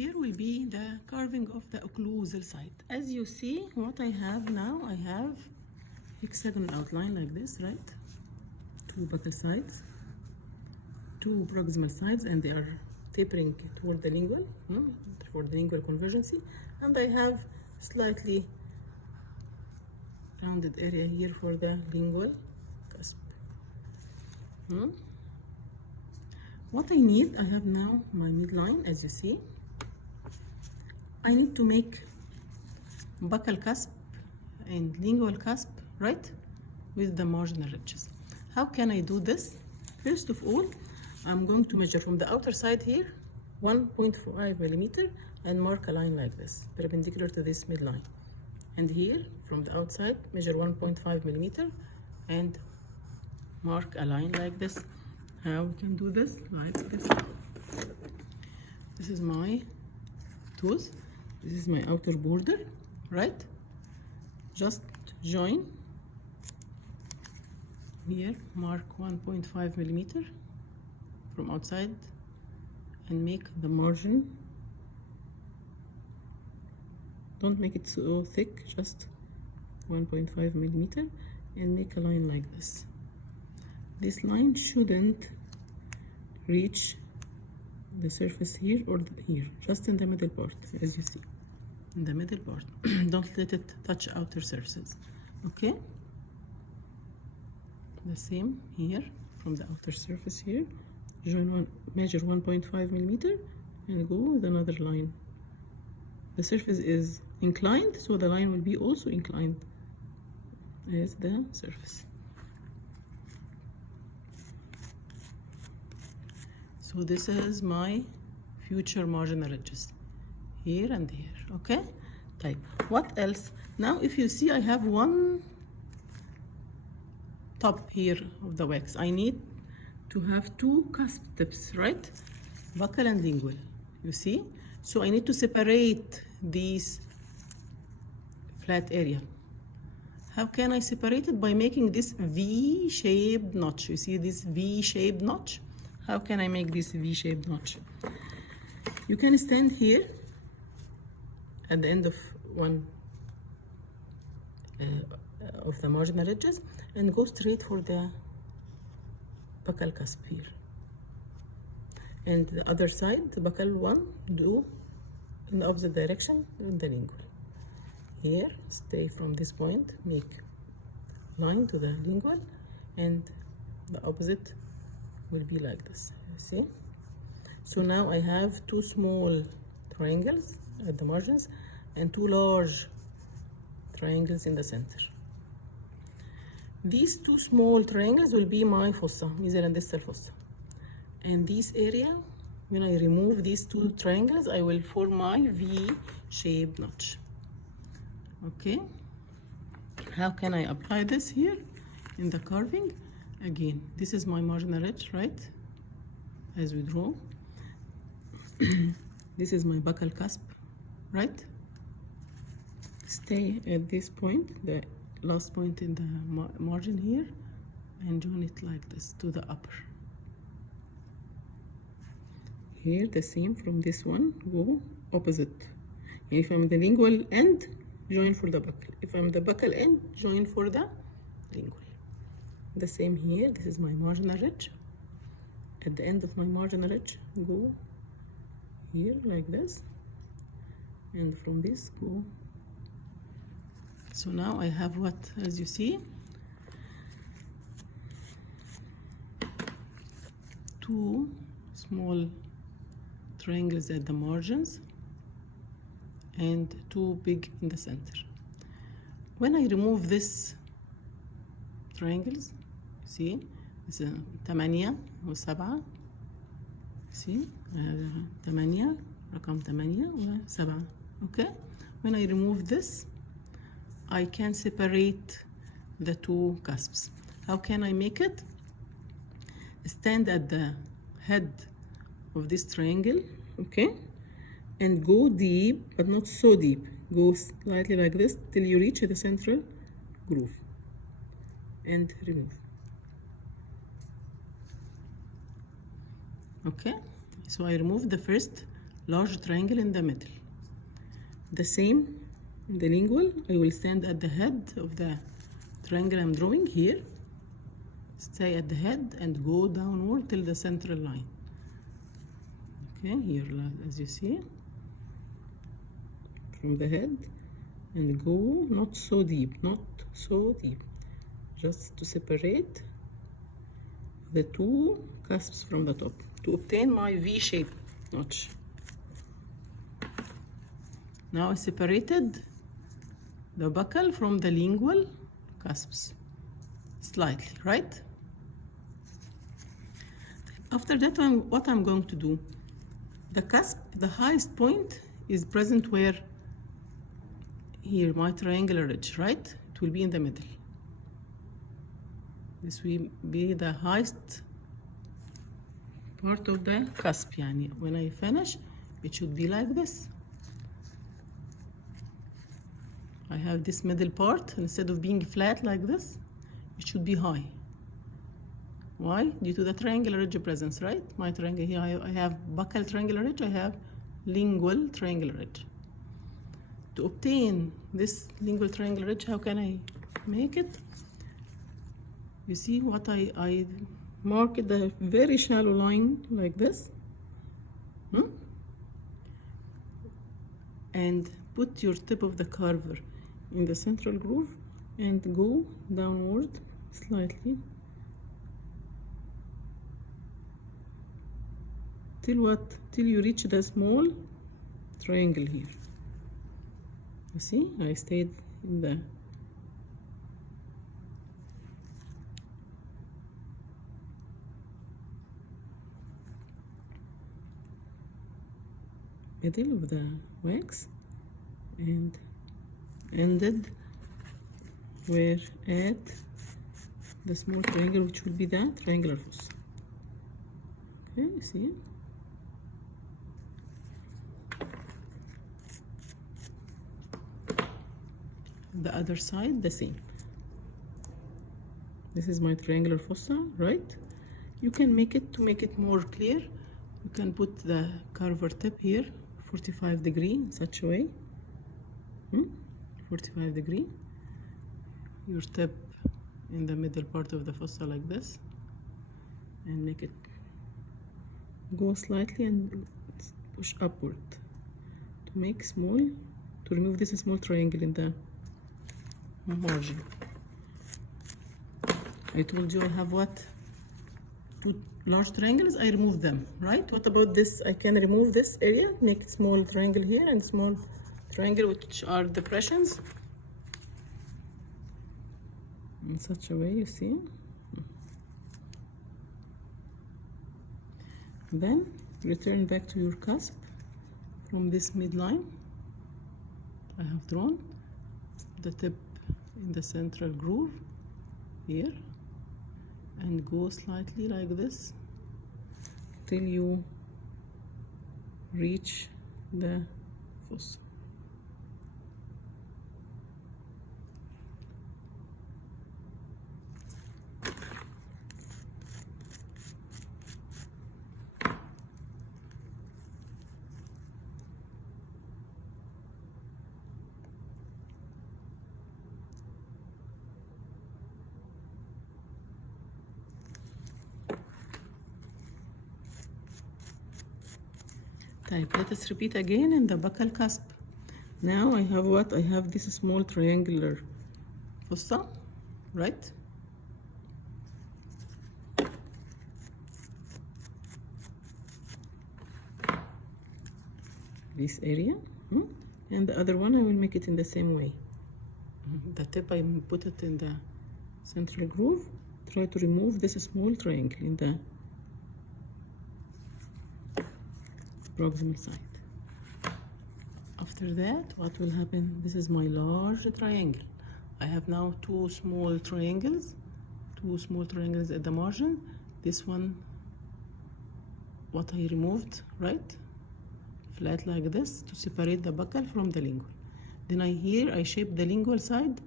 here will be the carving of the occlusal side. As you see, what I have now, I have hexagonal outline like this, right? Two buccal sides, two proximal sides, and they are tapering toward the lingual, for the lingual convergency. And I have slightly rounded area here for the lingual cusp. What I need, I have now my midline, as you see. I need to make buccal cusp and lingual cusp, right, with the marginal ridges. How can I do this? First of all, I'm going to measure from the outer side here 1.5 millimeter and mark a line like this, perpendicular to this midline. And here, from the outside, measure 1.5 millimeter and mark a line like this. How we can do this? Like this. This is my tooth. This is my outer border, right? Just join here, mark 1.5 millimeter from outside and make the margin. Don't make it so thick, just 1.5 millimeter, and make a line like this. This line shouldn't reach the surface here or here, just in the middle part, as you see. In the middle part. Don't let it touch outer surfaces. Okay? The same here, from the outer surface here. Measure 1.5 millimeter and go with another line. The surface is inclined, so the line will be also inclined as the surface. So this is my future marginal ridges, here and here, okay? Type. What else? Now if you see, I have one top here of the wax. I need to have two cusp tips, right? Buccal and lingual, you see? So I need to separate these flat area. How can I separate it? By making this V-shaped notch. You see this V-shaped notch? How can I make this V-shaped notch? You can stand here at the end of one of the marginal ridges and go straight for the buccal cusp here. And the other side, the buccal one, do in the opposite direction in the lingual. Here, stay from this point, make line to the lingual, and the opposite will be like this, you see? So now I have two small triangles at the margins and two large triangles in the center. These two small triangles will be my fossa, mesial and distal fossa. And this area, when I remove these two triangles, I will form my V-shaped notch. Okay? How can I apply this here in the carving? Again, this is my marginal ridge, right? As we draw. This is my buccal cusp, right? Stay at this point, the last point in the margin here, and join it like this to the upper. Here, the same from this one, go opposite. And if I'm the lingual end, join for the buccal. If I'm the buccal end, join for the lingual. The same here, this is my marginal ridge. At the end of my marginal ridge, go here like this, and from this go. So now I have what, as you see, two small triangles at the margins and two big in the center. When I remove this triangles, see, this is 8 و7, see, 8, رقم 8 و7, okay? When I remove this, I can separate the two cusps. How can I make it? Stand at the head of this triangle, okay? And go deep, but not so deep. Go slightly like this till you reach the central groove. And remove. Okay? So I remove the first large triangle in the middle. The same in the lingual. I will stand at the head of the triangle I'm drawing here, stay at the head and go downward till the central line. Okay, here as you see, from the head, and go not so deep, just to separate the two cusps from the top to obtain my V-shaped notch. Now I separated the buccal from the lingual cusps slightly, right? After that, what I'm going to do, the cusp, the highest point is present where? Here, my triangular ridge, right? It will be in the middle. This will be the highest part of the cusp. Yani when I finish, it should be like this. I have this middle part, instead of being flat like this, it should be high. Why? Due to the triangular ridge presence, right? My triangle here, I have buccal triangular ridge, I have lingual triangular ridge. To obtain this lingual triangular ridge, how can I make it? You see what I marked the very shallow line like this. And put your tip of the carver in the central groove and go downward slightly till what? Till you reach the small triangle here. You see, I stayed in the middle of the wax and ended where at the small triangle, which will be the triangular fossa. Okay, you see it? The other side, the same. This is my triangular fossa, right? You can make it, to make it more clear, you can put the carver tip here, 45 degree, in such a way. 45 degree. Your tip in the middle part of the fossa like this, and make it go slightly and push upward to make small, to remove this small triangle in the margin. I told you I have what? Two large triangles, I remove them, right? What about this? I can remove this area, make a small triangle here and small triangle, which are depressions, in such a way, you see. Then return back to your cusp from this midline I have drawn, the tip in the central groove here, and go slightly like this till you reach the fossa. Type. Let us repeat again in the buccal cusp. Now I have what? I have this small triangular fossa, right? This area, and the other one I will make it in the same way. The tip I put it in the central groove. Try to remove this small triangle in the proximal side. After that, what will happen? This is my large triangle. I have now two small triangles at the margin. This one, what I removed, right? Flat like this to separate the buccal from the lingual. Then I shape the lingual side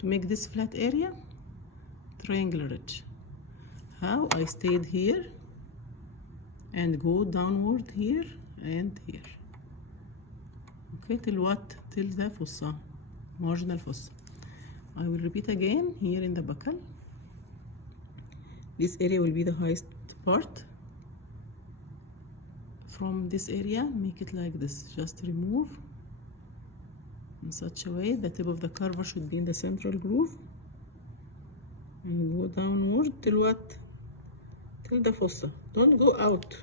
to make this flat area triangular ridge. How? I stayed here and go downward here and here. Okay, till what? Till the fossa, marginal fossa. I will repeat again here in the buccal. This area will be the highest part. From this area, make it like this. Just remove in such a way the tip of the curver should be in the central groove, and go downward till what? Till the fossa. Don't go out.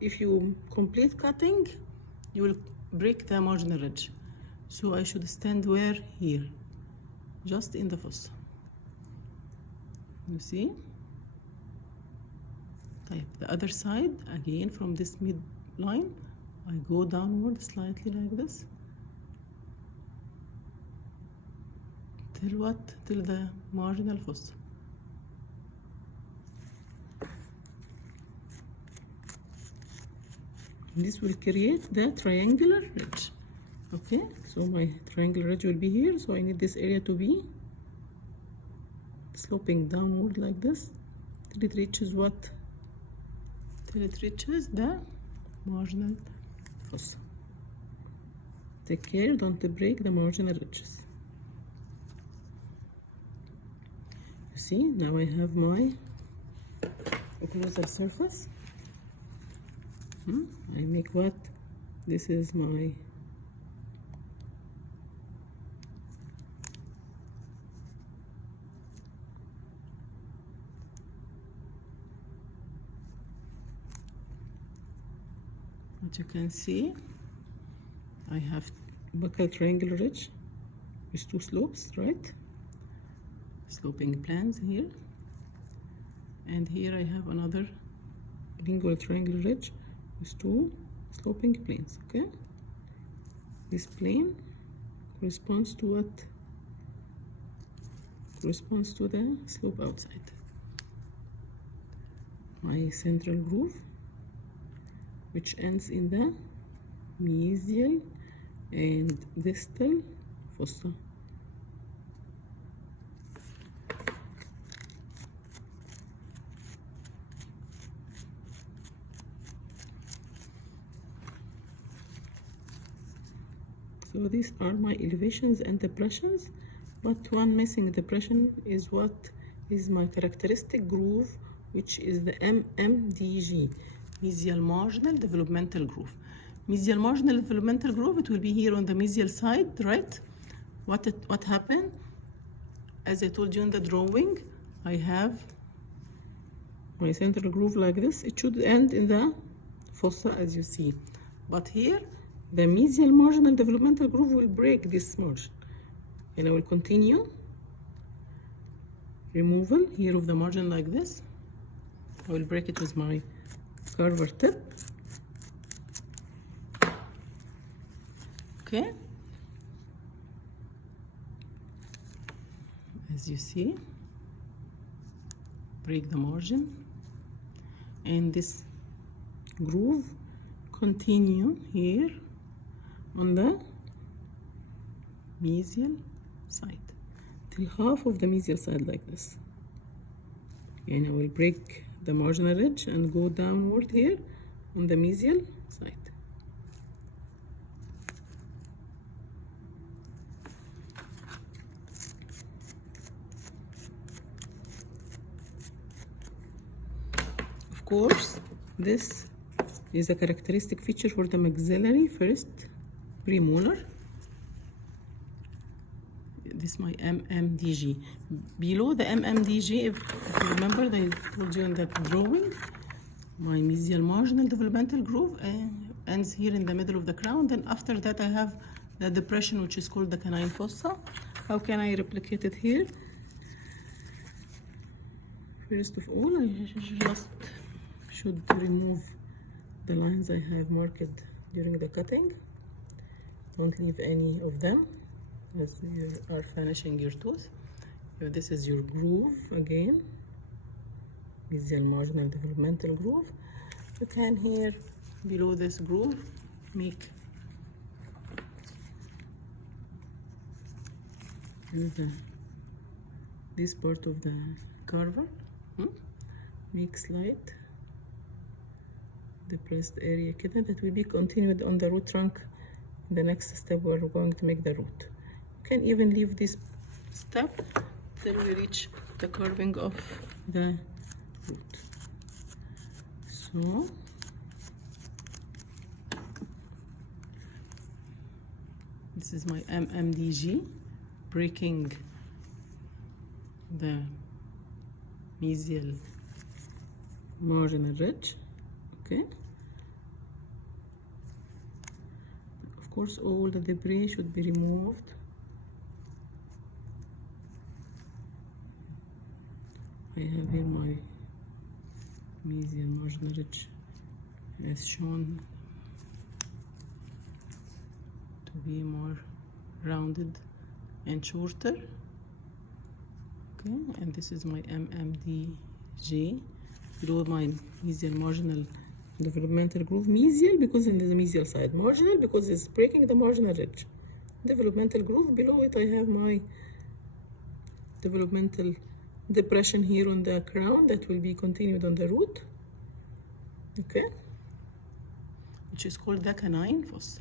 If you complete cutting, you will break the marginal ridge. So I should stand where? Here, just in the fossa. You see? The other side, again from this midline, I go downward slightly like this. Till what? Till the marginal fossa. This will create the triangular ridge. Okay, so my triangular ridge will be here, so I need this area to be sloping downward like this till it reaches what? Till it reaches the marginal fossa. Take care, don't break the marginal ridges. You see, now I have my occlusal surface. I make what? This is my what you can see, I have buccal triangular ridge with two slopes, right? Sloping planes here, and here I have another lingual triangular ridge with two sloping planes. Okay, this plane corresponds to what? Corresponds to the slope outside. My central groove, which ends in the mesial and distal fossa. So these are my elevations and depressions, but one missing depression is what is my characteristic groove, which is the MMDG, mesial marginal developmental groove. Mesial marginal developmental groove, it will be here on the mesial side, right? What happened? As I told you in the drawing, I have my central groove like this. It should end in the fossa, as you see. But here, the mesial marginal developmental groove will break this margin. And I will continue removal here of the margin like this. I will break it with my curver tip. Okay. As you see, break the margin, and this groove continue here on the mesial side till half of the mesial side like this. And I will break the marginal ridge and go downward here on the mesial side. Of course, this is a characteristic feature for the maxillary first premolar. This is my MMDG. Below the MMDG, if you remember, I told you in the drawing, my mesial marginal developmental groove ends here in the middle of the crown. Then after that, I have the depression, which is called the canine fossa. How can I replicate it here? First of all, I just should remove the lines I have marked during the cutting. Don't leave any of them as you are finishing your tooth. If this is your groove again, mesial marginal developmental groove, you can here below this groove make this part of the curve, make slight depressed area كده, that will be continued on the root trunk the next step we're going to make the root. You can even leave this step till we reach the curving of the root. So this is my MMDG, breaking the mesial marginal ridge. Okay. Of course, all the debris should be removed. I have here my mesial marginal ridge as shown to be more rounded and shorter. Okay, and this is my MMDG below my mesial marginal developmental groove. Mesial because in the mesial side, marginal because it's breaking the marginal ridge. Developmental groove, below it I have my developmental depression here on the crown that will be continued on the root. Okay, which is called the canine fossa.